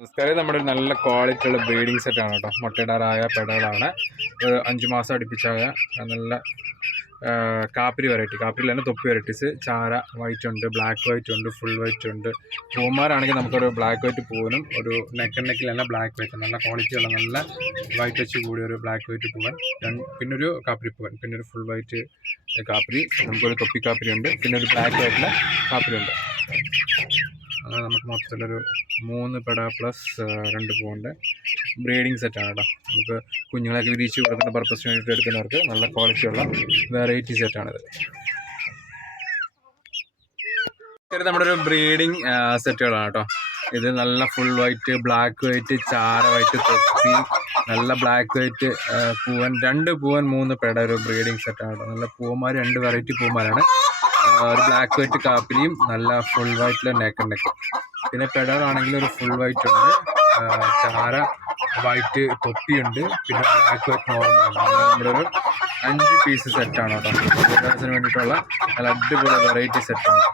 നമസ്കാരം നമ്മുടെ ഒരു നല്ല ക്വാളിറ്റി ഉള്ള ബ്രീഡിംഗ് സെറ്റ് ആണ് കേട്ടോ. മുട്ടയിടാറായ പെടകളാണ്. അഞ്ച് മാസം അടുപ്പിച്ചായ നല്ല കാപ്പിരി വെറൈറ്റി കാപ്പിരിയിൽ തന്നെ തൊപ്പി വെറൈറ്റീസ് ചാര വൈറ്റ് ഉണ്ട് ബ്ലാക്ക് വൈറ്റ് ഉണ്ട് ഫുൾ വൈറ്റ് ഉണ്ട്. പൂമാരാണെങ്കിൽ നമുക്കൊരു ബ്ലാക്ക് വൈറ്റ് പൂവനും ഒരു നെക്ക് നെക്കിൽ തന്നെ ബ്ലാക്ക് വൈറ്റ് നല്ല ക്വാളിറ്റി ഉള്ള നല്ല വൈറ്റ് വെച്ച് കൂടിയ ഒരു ബ്ലാക്ക് വൈറ്റ് പൂവൻ. പിന്നൊരു കാപ്പിരി പൂവൻ പിന്നെ ഒരു ഫുൾ വൈറ്റ് കാപ്പിരി നമുക്കൊരു തൊപ്പി കാപ്പിരി ഉണ്ട് പിന്നെ ഒരു ബ്ലാക്ക് വൈറ്റിലെ കാപ്പിരി ഉണ്ട്. അത് നമുക്ക് മൊത്തത്തിലൊരു മൂന്ന് പെട പ്ലസ് രണ്ട് പൂവിന്റെ ബ്രീഡിങ് സെറ്റാണ് കേട്ടോ നമുക്ക് കുഞ്ഞുങ്ങളെയൊക്കെ വിരിച്ച് കൊടുക്കുന്ന പർപ്പസിന് വേണ്ടിയിട്ട് എടുക്കുന്നവർക്ക് നല്ല ക്വാളിറ്റിയുള്ള വെറൈറ്റി സെറ്റാണിത് ഇത് നമ്മുടെ ഒരു ബ്രീഡിങ് സെറ്റുകളാണ് കേട്ടോ ഇത് നല്ല ഫുൾ വൈറ്റ് ബ്ലാക്ക് വൈറ്റ് ചാര വൈറ്റ് തൊപ്പി നല്ല ബ്ലാക്ക് വൈറ്റ് പൂവൻ രണ്ട് പൂവൻ മൂന്ന് പെട ഒരു ബ്രീഡിങ് സെറ്റാണ് കേട്ടോ നല്ല പൂവന്മാർ രണ്ട് വെറൈറ്റി പൂവന്മാരാണ്. ഒരു ബ്ലാക്ക് വൈറ്റ് കാപ്പിലിയും നല്ല ഫുൾ വൈറ്റിലെ നെക്ക് നെക്ക് പിന്നെ പെടകളാണെങ്കിൽ ഒരു ഫുൾ വൈറ്റ് ഉണ്ട്. ചാര വൈറ്റ് തൊപ്പിയുണ്ട് പിന്നെ ബ്ലാക്ക് വൈറ്റ് നോർമൽ നമ്മുടെ ഒരു അഞ്ച് പീസ് സെറ്റാണ് കേട്ടോ. വേണ്ടിയിട്ടുള്ള നല്ല അടിപൊളി വെറൈറ്റി സെറ്റാണ്